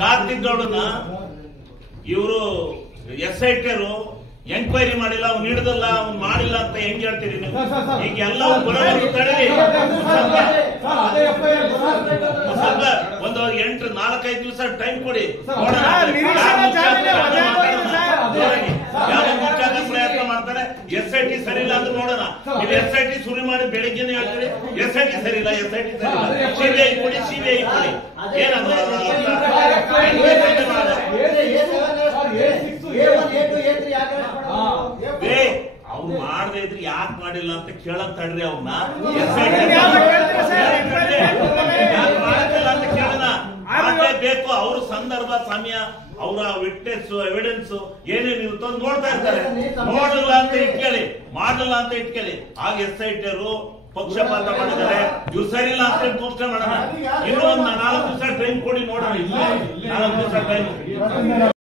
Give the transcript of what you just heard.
ಕಾರ್ತಿಕ್ ಗೌಡನ ಇವರು SIT enquiry ಮಾಡಿಲ್ಲ, ಅವ್ನು ಹಿಡಿದಲ್ಲ, ಅವ್ನು ಮಾಡಿಲ್ಲ ಅಂತ ಹೆಂಗ್ ಹೇಳ್ತೀರಿ ನೀವು? ಈಗ ಎಲ್ಲ ಬರೋದು ತಡೀರಿ, ಒಂದು 4-5 ದಿವಸ ಟೈಮ್ ಕೊಡಿ, ಪ್ರಯತ್ನ ಮಾಡ್ತಾರೆ. SIT ಸರಿ ಇಲ್ಲ ಅಂದ್ರೆ ನೋಡೋಣ. ಇಲ್ಲಿ SIT ಶುರು ಮಾಡಿ ಬೆಳಿಗ್ಗೆನೆ ಹೇಳ್ತೀರಿ SIT ಸರಿ ಇಲ್ಲ, SIT ಸರಿ ಇಲ್ಲ, CBI ಕೊಡಿ, CBI ಕೊಡಿ. ಏನಂದ್ರೆ ಅವ್ನು ಮಾಡದೇ ಇದ್ರೆ ಯಾಕೆ ಮಾಡಿಲ್ಲ ಅಂತ ಕೇಳಕ್ ತಡ್ರಿ ಅವ್ನ. ಅಂತ ಕೇಳೋಣ, ಬೇಕು. ಅವ್ರ ಸಂದರ್ಭ, ಸಮಯ, ಅವರ ವಿಟ್ನೆಸ್, ಎವಿಡೆನ್ಸ್ ಏನೇನು ಇರುತ್ತೋ ನೋಡ್ತಾ ಇರ್ತಾರೆ. ನೋಡಲ್ಲ ಅಂತ ಇಟ್ಕೊಳ್ಳಿ, ಮಾಡಲ್ಲ ಅಂತ ಇಟ್ಕೊಳ್ಳಿ. ಆಗ SIT ಪಕ್ಷಪಾತ ಮಾಡಿದ್ದಾರೆ, ಇವ್ರು ಸರಿ ಇಲ್ಲ ಅಂತ ಘೋಷಣೆ ಮಾಡೋಣ. ಇನ್ನೂ ಒಂದು 4 ದಿವಸ ಟೈಮ್ ಕೊಡಿ, ನೋಡೋಣ. 4 ದಿವಸ ಟೈಮ್